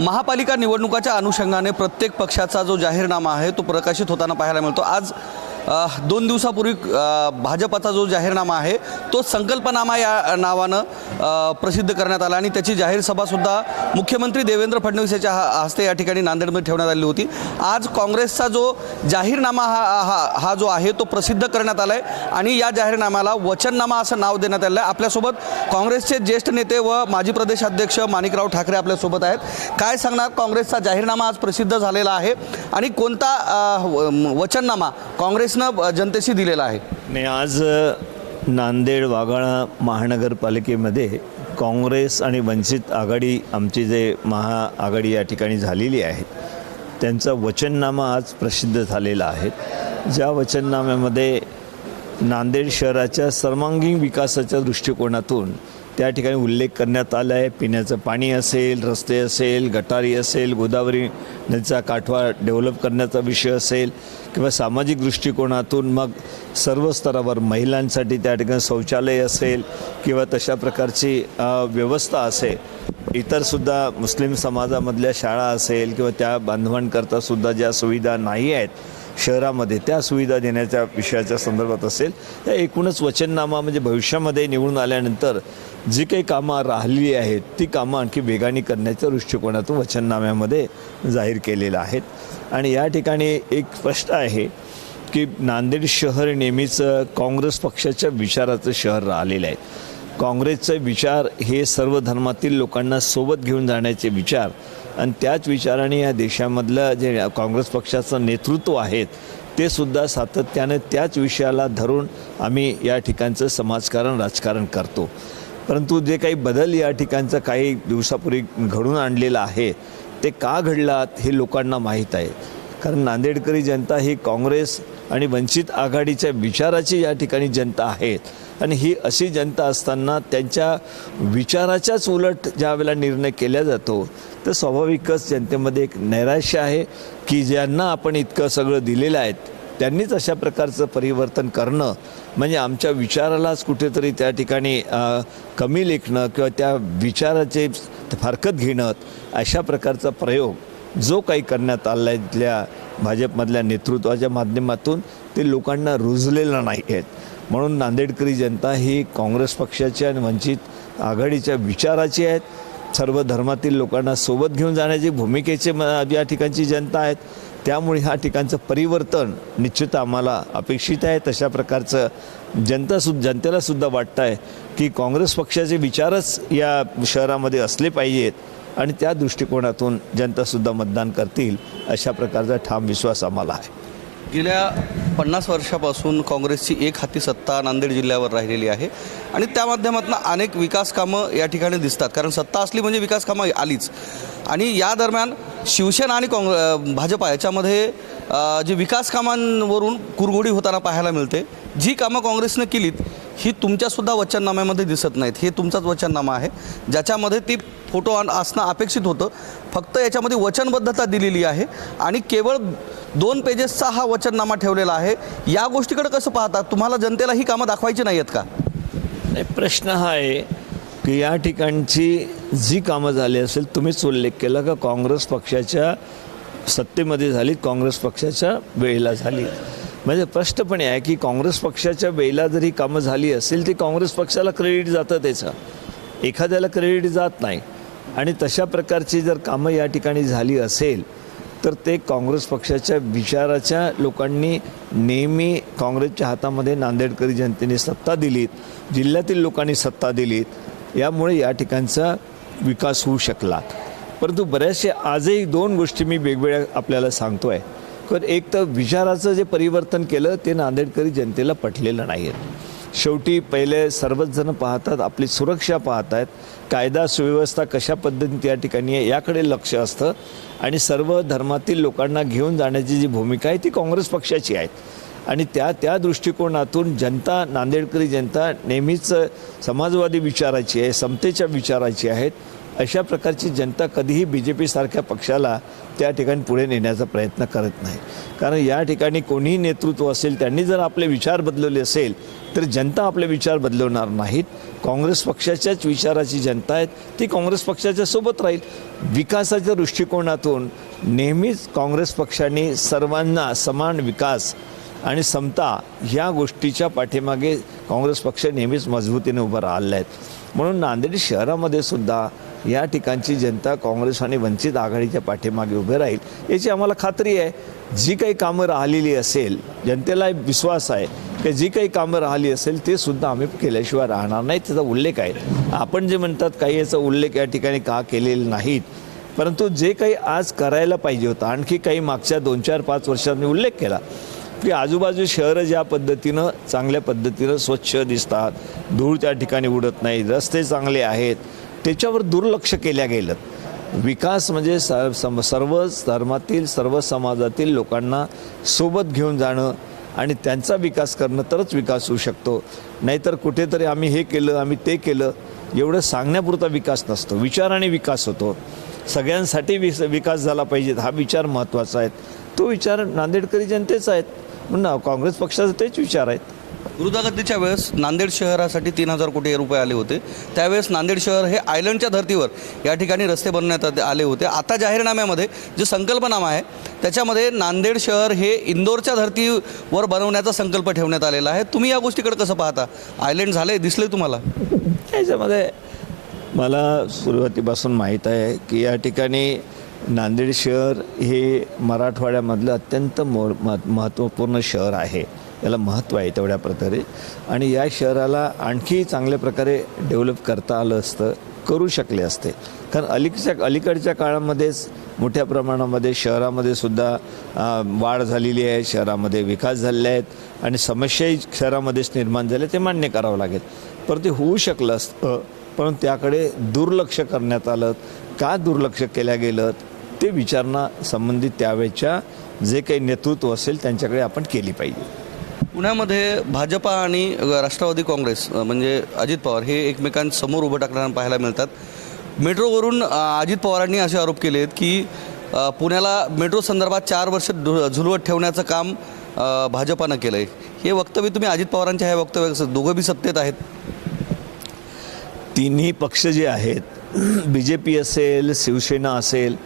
महापालिका निवडणुकाच्या अनुषंगाने प्रत्येक पक्षाचा जो जाहीरनामा आहे तो प्रकाशित होताना पाहायला मिळतो। आज 2 दिवसापूर्वी भाजपचा जो जाहीरनामा आहे तो संकल्पनामा या नावानं प्रसिद्ध करण्यात आला आणि त्याची जाहीर सभा सुद्धा मुख्यमंत्री देवेंद्र फडणवीस यांच्या हस्ते या ठिकाणी नांदेडमध्ये ठेवण्यात आली होती। आज काँग्रेसचा जो जाहीरनामा हा जो आहे तो प्रसिद्ध करण्यात आलाय आणि या जाहीरनाम्याला वचननामा असं नाव देण्यात आलं आहे। आपल्यासोबत काँग्रेसचे ज्येष्ठ नेते व माजी प्रदेशाध्यक्ष माणिकराव ठाकरे आपल्यासोबत आहेत। काय सांगणार, काँग्रेसचा जाहीरनामा आज प्रसिद्ध झालेला आहे आणि कोणता वचननामा काँग्रेस जनतेशी दिलेला आहे? नाही, आज नांदेड वाघाळा महानगरपालिकेमध्ये काँग्रेस आणि वंचित आघाडी आमची जे महाआघाडी या ठिकाणी झालेली आहे त्यांचा वचननामा आज प्रसिद्ध झालेला आहे। ज्या वचननाम्यामध्ये नांदेड शहराच्या सर्वांगीण विकासाच्या दृष्टिकोनातून त्या ठिकाणी उल्लेख करण्यात आला आहे। पिण्याचं पाणी असेल, रस्ते असेल, गटारी असेल, गोदावरी नदीचा काठवा डेव्हलप करण्याचा विषय असेल किंवा सामाजिक दृष्टिकोनातून मग सर्व स्तरावर महिलांसाठी त्या ठिकाणी शौचालय असेल किंवा तशा प्रकारची व्यवस्था असेल, इतरसुद्धा मुस्लिम समाजामधल्या शाळा असेल किंवा त्या बांधवांकरतासुद्धा ज्या सुविधा नाही आहेत शहरामध्ये त्या सुविधा देण्याच्या विषयाच्या संदर्भात असेल। या एकूणच वचननामा म्हणजे भविष्यामध्ये निवडून आल्यानंतर जी काही कामं राहिली आहेत ती कामं आणखी वेगाने करण्याच्या दृष्टिकोनातून वचननाम्यामध्ये जाहीर केलेलं आहेत। आणि या ठिकाणी एक स्पष्ट आहे की नांदेड शहर नेहमीच काँग्रेस पक्षाच्या विचाराचं शहर राहिलेलं आहे। काँग्रेसचे विचार हे सर्व धर्मातील लोकांना सोबत घेऊन जाण्याचे विचार आणि त्याच विचाराने या देशामधलं जे काँग्रेस पक्षाचं नेतृत्व आहेत ते सुद्धा सातत्याने त्याच विषयाला धरून आम्ही या ठिकाणचं समाजकारण राजकारण करतो। परंतु जे काही बदल या ठिकाणचं काही दिवसापूर्वी घडून आणलेलं आहे ते का घडलात हे लोकांना माहीत आहे, कारण नांदेडकरी जनता ही काँग्रेस आणि वंचित आघाडीच्या विचाराची या ठिकाणी जनता आहेत आणि ही अशी जनता असताना त्यांच्या विचाराच्याच उलट ज्या वेळेला निर्णय केला जातो तर स्वाभाविकच जनतेमध्ये एक नैराश्य आहे की ज्यांना आपण इतकं सगळं दिलेलं आहे त्यांनीच अशा प्रकारचं परिवर्तन करणं म्हणजे आमच्या विचारालाच कुठेतरी त्या ठिकाणी कमी लेखणं किंवा त्या विचाराचे फारकत घेणं अशा प्रकारचा प्रयोग जो काही करण्यात आला आहे इथल्या भाजपमधल्या नेतृत्वाच्या माध्यमातून ते लोकांना रुजलेलं नाही आहेत। म्हणून नांदेडकरी जनता ही काँग्रेस पक्षाची आणि वंचित आघाडीच्या विचाराची आहेत। सर्व धर्मातील लोकांना सोबत घेऊन जाण्याची भूमिकेचे या ठिकाणची जनता आहेत। त्यामुळे ह्या ठिकाणचं परिवर्तन निश्चित आम्हाला अपेक्षित आहे। तशा प्रकारचं जनतेला सुद्धा वाटतं आहे की काँग्रेस पक्षाचे विचारच या शहरामध्ये असले पाहिजेत आणि त्या दृष्टिकोनातून जनतासुद्धा मतदान करतील अशा प्रकारचा ठाम विश्वास आम्हाला आहे। गेल्या 50 वर्षापासून काँग्रेसची एक हाती सत्ता नांदेड जिल्ह्यावर राहिलेली आहे आणि त्या माध्यमातून अनेक विकास कामं या ठिकाणी दिसतात, कारण सत्ता असली म्हणजे विकास कामं आलीच। आणि या दरम्यान शिवसेना आणि भाजपा याच्यामध्ये जे विकास कामांवरून कुरघोडी होताना पाहायला मिळते। जी कामं काँग्रेसने केलीत ही तुमच्यासुद्धा वचननाम्यामध्ये दिसत नाहीत। हे तुमचाच वचननामा आहे ज्याच्यामध्ये ती फोटो असणं अपेक्षित होतं, फक्त याच्यामध्ये वचनबद्धता दिलेली आहे आणि केवळ 2 पेजेसचा हा वचननामा ठेवलेला आहे। या गोष्टीकडे कसं पाहता? तुम्हाला जनतेला ही कामं दाखवायची नाही आहेत का? प्रश्न हा आहे की या ठिकाणची जी कामं झाली असेल, तुम्हीच उल्लेख केला का काँग्रेस पक्षाच्या सत्तेमध्ये झाली, काँग्रेस पक्षाच्या वेळेला झाली। म्हणजे स्पष्टपणे आहे की काँग्रेस पक्षाच्या वेळेला जरी कामं झाली असेल ती काँग्रेस पक्षाला क्रेडिट जातं, त्याचं एखाद्याला क्रेडिट जात नाही। आणि तशा प्रकारची जर कामं या ठिकाणी झाली असेल तर ते काँग्रेस पक्षाच्या विचाराच्या लोकांनी नेहमी काँग्रेसच्या हातामध्ये नांदेडकरी जनतेने सत्ता दिलीत, जिल्ह्यातील लोकांनी सत्ता दिलीत, यामुळे या ठिकाणचा विकास होऊ शकला। परंतु बऱ्याचशा आजही 2 गोष्टी मी वेगवेगळ्या आपल्याला सांगतो आहे। तर एक तर विचाराचं जे परिवर्तन केलं ते नांदेडकरी जनतेला पटलेलं नाही आहे। शेवटी पहिले सर्वच जण पाहतात, आपली सुरक्षा पाहत आहेत, कायदा सुव्यवस्था कशा पद्धतीने त्या ठिकाणी आहे याकडे लक्ष असतं आणि सर्व धर्मातील लोकांना घेऊन जाण्याची जी भूमिका आहे ती काँग्रेस पक्षाची आहे आणि त्या दृष्टिकोनातून जनता, नांदेडकरी जनता नेहमीच समाजवादी विचाराची आहे, समतेच्या विचाराची आहेत अशा प्रकारची जनता कधीही बी जे पीसारख्या पक्षाला त्या ठिकाणी पुढे नेण्याचा प्रयत्न करत नाही. कारण या ठिकाणी कोणीही नेतृत्व असेल त्यांनी जर आपले विचार बदलवले असेल तर जनता आपले विचार बदलवणार नाहीत. काँग्रेस पक्षाच्याच विचाराची जनता आहे, ती काँग्रेस पक्षाच्या सोबत राहील. विकासाच्या दृष्टिकोनातून नेहमीच काँग्रेस पक्षाने सर्वांना समान विकास आणि समता ह्या गोष्टीच्या पाठीमागे काँग्रेस पक्ष नेहमीच मजबूतीने उभं राहिला आहे. म्हणून नांदेड शहरामध्ये सुद्धा या ठिकाणची जनता काँग्रेस आणि वंचित आघाडीच्या पाठीमागे उभे राहील याची आम्हाला खात्री आहे. जी काही कामं राहिलेली असेल, जनतेला विश्वास आहे की जी काही कामं राहिली असेल ते सुद्धा आम्ही केल्याशिवाय राहणार नाही. त्याचा उल्लेख आहे. आपण जे म्हणतात काही याचा उल्लेख या ठिकाणी का केलेला नाहीत, परंतु जे काही आज करायला पाहिजे होतं आणखी काही मागच्या 2-4-5 वर्षांनी उल्लेख केला की आजूबाजू शहरं ज्या पद्धतीनं चांगल्या पद्धतीनं स्वच्छ दिसतात, धूळ त्या ठिकाणी उडत नाही, रस्ते चांगले आहेत, त्याच्यावर दुर्लक्ष केल्या गेलं. विकास म्हणजे सर्व धर्मातील सर्व समाजातील लोकांना सोबत घेऊन जाणं आणि त्यांचा विकास करणं तरच विकास होऊ शकतो. नाहीतर कुठेतरी आम्ही हे केलं आम्ही ते केलं एवढं सांगण्यापुरता विकास नसतो. विचाराने विकास होतो. सगळ्यांसाठी विकास झाला पाहिजे हा विचार महत्त्वाचा आहे. तो विचार नांदेडकरी जनतेचा आहेत म्हणून काँग्रेस पक्षाचे तेच विचार आहेत. विरोधागतीच्या वेळेस नांदेड शहरासाठी 3,000 कोटी रुपये आले होते. त्यावेळेस नांदेड शहर हे आयलंडच्या धर्तीवर या ठिकाणी रस्ते बनवण्यात आले होते. आता जाहीरनाम्यामध्ये जे संकल्पनामा आहे त्याच्यामध्ये नांदेड शहर हे इंदोरच्या धर्तीवर बनवण्याचा संकल्प ठेवण्यात आलेला आहे. तुम्ही या गोष्टीकडे कसं पाहता? आयलंड झाले दिसले तुम्हाला? याच्यामध्ये मला सुरुवातीपासून माहीत आहे की या ठिकाणी नांदेड शहर हे मराठवाड्यामधलं अत्यंत महत्त्वपूर्ण शहर आहे. याला महत्त्व आहे तेवढ्या प्रकारे आणि या शहराला आणखी चांगल्या प्रकारे डेव्हलप करता आलं असतं, करू शकले असते. कारण अलीकडच्या काळामध्येच मोठ्या प्रमाणामध्ये शहरामध्ये सुद्धा वाढ झालेली आहे, शहरामध्ये विकास झालेले आहेत आणि समस्याही शहरामध्येच निर्माण झाल्या, ते मान्य करावं लागेल. पण ते होऊ शकलं असतं, परंतु त्याकडे दुर्लक्ष करण्यात आलं. का दुर्लक्ष केलं गेलं ते विचारणा संबंधित त्यावेळेच्या जे काही नेतृत्व असेल त्यांच्याकडे आपण केली पाहिजे. पुण्यामध्ये भाजपा आणि राष्ट्रवादी काँग्रेस म्हणजे अजित पवार हे एकमेकांसमोर उभं टाकताना पाहायला मिळतात. मेट्रोवरून अजित पवारांनी असे आरोप केले आहेत की पुण्याला मेट्रो संदर्भात 4 वर्ष झुलवत ठेवण्याचं काम भाजपानं केलं आहे. हे वक्तव्य तुम्ही अजित पवारांच्या ह्या वक्तव्य दोघं बी सत्तेत आहेत. तिन्ही पक्ष जे आहेत बी जे पी असेल शिवसेना असेल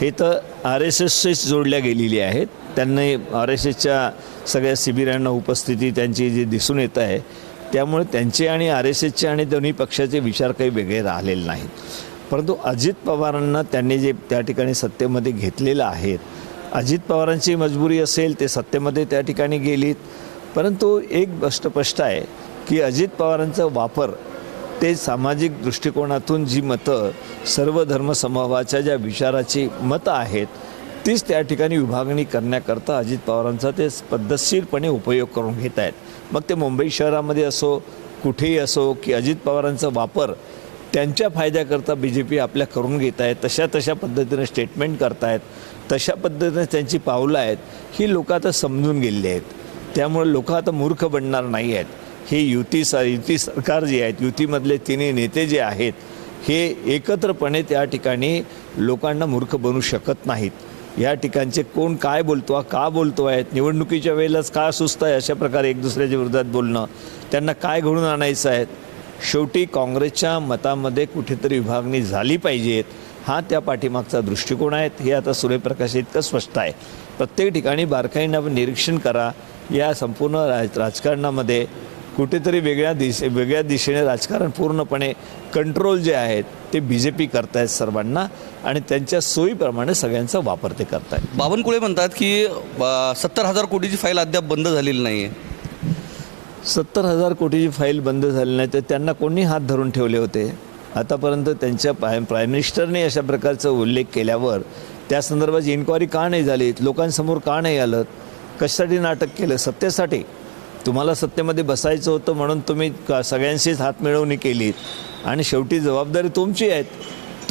हे तर RSSशीच जोडल्या गेलेली आहेत. त्यांनी RSSच्या सगळ्या शिबिरांना उपस्थिती त्यांची जी दिसून येत आहे त्यामुळे त्यांचे आणि RSSचे आणि दोन्ही पक्षाचे विचार काही वेगळे राहिलेले नाहीत. परंतु अजित पवारांना त्यांनी जे त्या ठिकाणी सत्तेमध्ये घेतलेलं आहेत, अजित पवारांची मजबुरी असेल ते सत्तेमध्ये त्या ठिकाणी गेलीत. परंतु एक गोष्ट स्पष्ट आहे की अजित पवारांचा वापर ते सामाजिक दृष्टिकोनातून जी मतं सर्व धर्मसमूहाच्या ज्या विचाराची मतं आहेत तीच त्या ठिकाणी विभागणी करण्याकरता अजित पवारांचा ते पद्धतशीरपणे उपयोग करून घेत आहेत. मग ते मुंबई शहरामध्ये असो कुठेही असो की अजित पवारांचा वापर त्यांच्या फायद्याकरता BJP आपल्या करून घेत आहेत. तशा पद्धतीने स्टेटमेंट करतायत, तशा पद्धतीने त्यांची पावलं आहेत ही लोक आता समजून गेलेली आहेत. त्यामुळे लोक आता मूर्ख बनणार नाही आहेत. हे युती सरकार जे आहेत, युतीमधले तिन्ही नेते जे आहेत हे एकत्रपणे त्या ठिकाणी लोकांना मूर्ख बनवू शकत नाहीत. या ठिकाणचे कोण काय बोलतो का बोलतो आहेत, निवडणुकीच्या वेळेलाच का सुस्त आहे अशा प्रकारे एक दुसऱ्याच्या विरोधात बोलणं, त्यांना काय घडून आणायचं आहे. शेवटी काँग्रेसच्या मतामध्ये कुठेतरी विभागणी झाली पाहिजेत हा त्या पाठीमागचा दृष्टिकोन आहे. हे आता सूर्यप्रकाश इतकं स्पष्ट आहे. प्रत्येक ठिकाणी बारकाईनं आपण निरीक्षण करा. या संपूर्ण राजकारणामध्ये कुठेतरी वेगळ्या दिशेने राजकारण पूर्णपणे कंट्रोल जे आहेत ते BJP करतायत सर्वांना आणि त्यांच्या सोयीप्रमाणे सगळ्यांचा वापर ते करतायत. बावनकुळे म्हणतात की 70,000 कोटीची फाईल अद्याप बंद झालेली नाही आहे. 70,000 कोटीची फाईल बंद झाली नाही तर त्यांना कोणी हात धरून ठेवले होते? आतापर्यंत त्यांच्या प्राईम मिनिस्टरने अशा प्रकारचा उल्लेख केल्यावर त्या संदर्भाची इन्क्वायरी का नाही झाली? लोकांसमोर का नाही आलं? कशासाठी नाटक केलं? सत्तेसाठी. तुम्हाला सत्तेमध्ये बसायचं होतं म्हणून तुम्ही सगळ्यांशीच हातमिळवणी केलीत आणि शेवटी जबाबदारी तुमची आहे.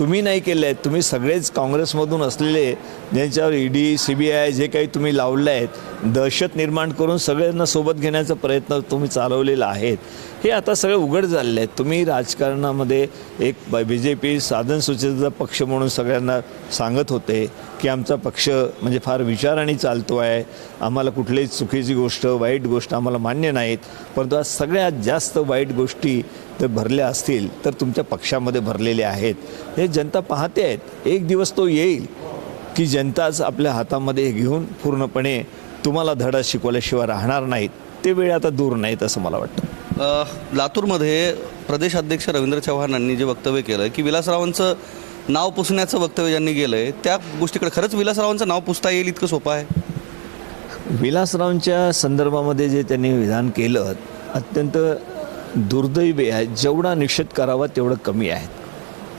तुम्ही नाही केले आहेत, तुम्ही सगळेच काँग्रेसमधून असलेले ज्यांच्यावर ED CBI जे काही तुम्ही लावले आहेत, दहशत निर्माण करून सगळ्यांना सोबत घेण्याचा प्रयत्न तुम्ही चालवलेला आहे, हे आता सगळे उघड झालेले आहेत. तुम्ही राजकारणामध्ये एक BJP साधनसुचीचा पक्ष म्हणून सगळ्यांना सांगत होते की आमचा पक्ष म्हणजे फार विचाराने चालतो आहे, आम्हाला कुठलीही चुकीची गोष्ट वाईट गोष्ट आम्हाला मान्य नाहीत. परंतु आज सगळ्यात जास्त वाईट गोष्टी जर भरल्या असतील तर तुमच्या पक्षामध्ये भरलेल्या आहेत. हे जनता पाहते आहेत. एक दिवस तो येईल की जनताच आपल्या हातामध्ये हे घेऊन पूर्णपणे तुम्हाला धडा शिकवल्याशिवाय राहणार नाहीत. ते वेळ आता दूर नाहीत असं मला वाटतं. लातूरमध्ये प्रदेश अध्यक्ष रवींद्र चव्हाण यांनी जे वक्तव्य केलं की विलासरावांचं नाव पुसण्याचं वक्तव्य ज्यांनी केलं आहे, त्या गोष्टीकडे खरंच विलासरावांचं नाव पुसता येईल इतकं सोपं आहे? विलासरावांच्या संदर्भामध्ये जे त्यांनी विधान केलं अत्यंत दुर्दैवी आहे. जेवढा निषेध करावा तेवढं कमी आहे.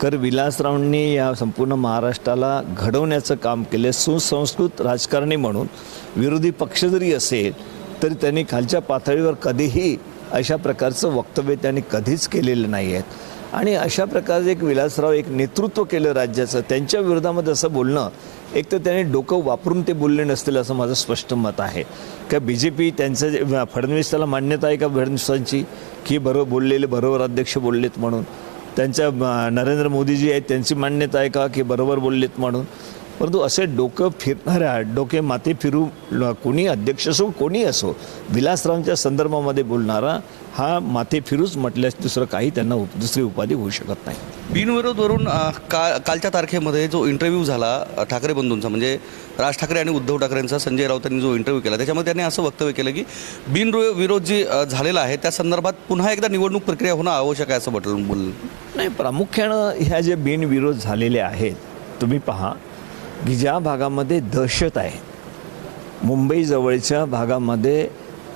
तर विलासरावांनी या संपूर्ण महाराष्ट्राला घडवण्याचं काम केलं. सुसंस्कृत राजकारणी म्हणून विरोधी पक्ष जरी असेल तरी त्यांनी खालच्या पातळीवर कधीही अशा प्रकारचं वक्तव्य त्यांनी कधीच केलेलं नाही आहेत. आणि अशा प्रकारचे एक विलासराव एक नेतृत्व केलं राज्याचं, त्यांच्या विरोधामध्ये असं बोलणं, एक तर त्यांनी डोकं वापरून ते बोलले नसतील असं माझं स्पष्ट मत आहे. का BJP त्यांचं जे फडणवीस त्याला मान्यता आहे का फडणवीसांची की बरोबर अध्यक्ष बोललेत म्हणून? त्यांच्या नरेंद्र मोदीजी आहेत त्यांची मान्यता आहे का की बरोबर बोललेत म्हणून? परंतु असे डोकं फिरणाऱ्या डोके माते फिरू कोणी अध्यक्ष असो कोणी असो, विलासरावांच्या संदर्भामध्ये बोलणारा हा माते फिरूच म्हटल्यास दुसरं काही त्यांना दुसरी उपाधी होऊ शकत नाही. बिनविरोधवरून कालच्या तारखेमध्ये जो इंटरव्ह्यू झाला ठाकरे बंधूंचा, म्हणजे राज ठाकरे आणि उद्धव ठाकरेंचा, संजय राऊतांनी जो इंटरव्ह्यू केला त्याच्यामध्ये त्यांनी असं वक्तव्य केलं की बिनविरोध जी झालेला आहे त्या संदर्भात पुन्हा एकदा निवडणूक प्रक्रिया होणं आवश्यक आहे असं बोललं. नाही, प्रामुख्यानं ह्या जे बिनविरोध झालेले आहेत, तुम्ही पहा की ज्या भागामध्ये दहशत आहे, मुंबईजवळच्या भागामध्ये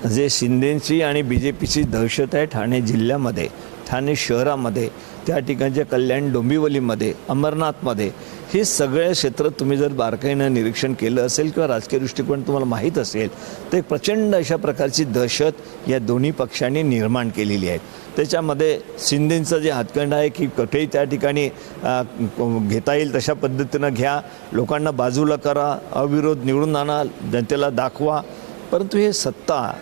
जे शिंदेची आणि BJPची दहशत आहे, ठाणे जिल्ह्यामध्ये, ठाणे शहरामध्ये, त्या ठिकाणच्या कल्याण डोंबिवलीमध्ये, अमरनाथमध्ये, हे सगळे क्षेत्र तुम्ही जर बारकाईनं निरीक्षण केलं असेल किंवा राजकीय दृष्टिकोन तुम्हाला माहीत असेल तर एक प्रचंड अशा प्रकारची दहशत या दोन्ही पक्षांनी निर्माण केलेली आहे. त्याच्यामध्ये शिंदेंचं जे हातखंडा आहे की कुठेही त्या ठिकाणी घेता येईल तशा पद्धतीनं घ्या, लोकांना बाजूला करा, अविरोध निवडून आणा, जनतेला दाखवा. परंतु हे सत्ता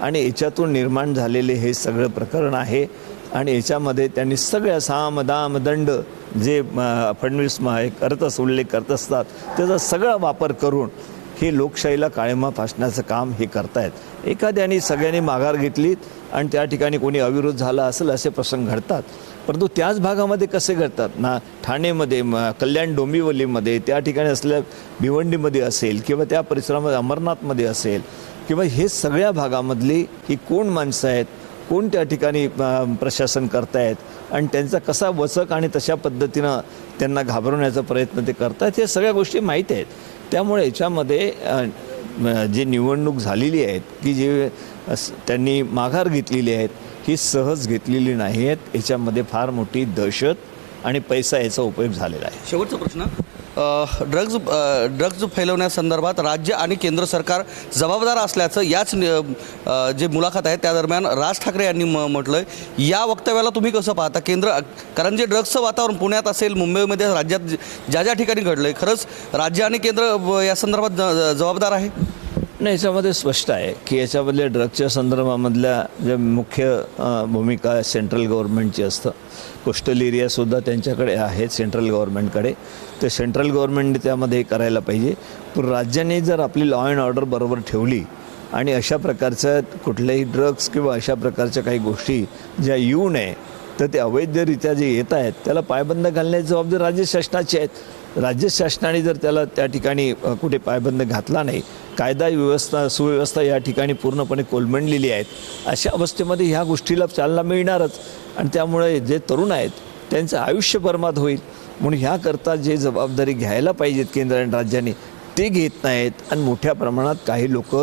आणि याच्यातून निर्माण झालेले हे सगळं प्रकरण आहे. आणि याच्यामध्ये त्यांनी सगळ्या साम दाम दंड जे फडणवीस उल्लेख करत असतात त्याचा सगळा वापर करून हे लोकशाहीला काळिमा फासण्याचं काम हे करतायत. एखाद्याने सगळ्यांनी माघार घेतलीत आणि त्या ठिकाणी कोणी अविरोध झाला असेल असे प्रसंग घडतात. परंतु त्याच भागामध्ये कसे घडतात ना, ठाणेमध्ये, कल्याण डोंबिवलीमध्ये, त्या ठिकाणी असलेल्या भिवंडीमध्ये असेल किंवा त्या परिसरामध्ये अमरनाथमध्ये असेल किंवा हे सगळ्या भागामधली ही कोण माणसं आहेत, कोण त्या ठिकाणी प्रशासन करतायत आणि त्यांचा कसा वचक आणि तशा पद्धतीनं त्यांना घाबरवण्याचा प्रयत्न ते करतात, हे सगळ्या गोष्टी माहीत आहेत. त्यामुळे याच्यामध्ये जी निवडणूक झालेली आहेत की जे त्यांनी माघार घेतलेली आहेत ही सहज घेतलेली नाही आहेत. याच्यामध्ये फार मोठी दहशत आणि पैसा याचा उपयोग झालेला आहे. शेवटचा प्रश्न, ड्रग्ज फैलवण्यासंदर्भात राज्य आणि केंद्र सरकार जबाबदार असल्याचं याच जे मुलाखत आहे त्या दरम्यान राज ठाकरे यांनी म्हटलं. या वक्तव्याला तुम्ही कसं पाहता? कारण जे ड्रग्जचं वातावरण पुण्यात असेल, मुंबईमध्ये, राज्यात ज्या ज्या ठिकाणी घडलं आहे, खरंच राज्य आणि केंद्र या संदर्भात जबाबदार आहे? नाही, याच्यामध्ये स्पष्ट आहे की याच्यामधल्या ड्रग्जच्या संदर्भामधल्या ज्या मुख्य भूमिका सेंट्रल गव्हर्नमेंटची असतं. कोस्टल एरियासुद्धा त्यांच्याकडे आहेत सेंट्रल गव्हर्नमेंटकडे, तर सेंट्रल गव्हर्नमेंटने त्यामध्ये करायला पाहिजे. पण राज्याने जर आपली लॉ अँड ऑर्डर बरोबर ठेवली आणि अशा प्रकारच्या कुठल्याही ड्रग्ज किंवा अशा प्रकारच्या काही गोष्टी ज्या येऊ नये तर ते अवैधरित्या जे येत आहेत त्याला पायबंद घालण्याची जबाबदारी राज्य शासनाची आहेत. राज्य शासनाने जर त्याला त्या ठिकाणी कुठे पायबंद घातला नाही, कायदा व्यवस्था सुव्यवस्था या ठिकाणी पूर्णपणे कोलमडलेली आहेत, अशा अवस्थेमध्ये ह्या गोष्टीला चालना मिळणारच. आणि त्यामुळे जे तरुण आहेत त्यांचं आयुष्य बर्बाद होईल. म्हणून ह्याकरता जे जबाबदारी घ्यायला पाहिजेत केंद्र आणि राज्याने ते घेत नाहीत. आणि मोठ्या प्रमाणात काही लोक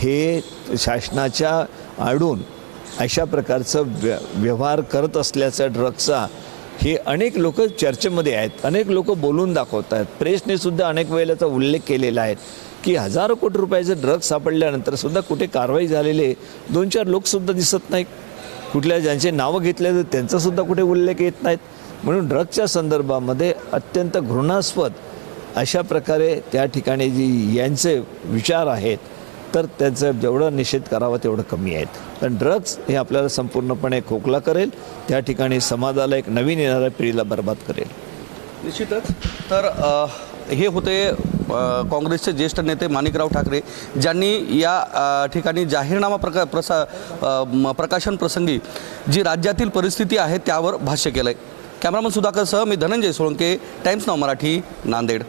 हे शासनाच्या आडून अशा प्रकारचं व्यवहार करत असल्याचा ड्रग्जचा हे अनेक लोक चर्चेमध्ये आहेत, अनेक लोक बोलून दाखवत आहेत. प्रेसने सुद्धा अनेक वेळेला त्याचा उल्लेख केलेला आहे की हजारो कोटी रुपयाचं ड्रग्ज सापडल्यानंतर सुद्धा कुठे कारवाई झालेले 2-4 लोकसुद्धा दिसत नाहीत. कुठल्या ज्यांचे नावं घेतले त्यांचासुद्धा कुठे उल्लेख येत नाहीत. म्हणून ड्रग्सच्या संदर्भामध्ये अत्यंत घृणास्पद अशा प्रकारे त्या ठिकाणी जी यांचे विचार आहेत तर त्याचा जेवढा निषेध करावा तेवढं कमी आहेत. कारण ड्रग्स हे आपल्याला संपूर्णपणे खोकला करेल, त्या ठिकाणी समाजाला एक नवीन येणाऱ्या पिढीला बर्बाद करेल. निश्चितच. तर हे होते काँग्रेसचे ज्येष्ठ नेते माणिकराव ठाकरे, ज्यांनी या ठिकाणी जाहीरनामा प्रकाशन प्रसंगी जी राज्यातील परिस्थिती आहे त्यावर भाष्य केलं आहे. कॅमेरामन सुधाकरसह मी धनंजय सोळंके, टाइम्स नाव मराठी, नांदेड.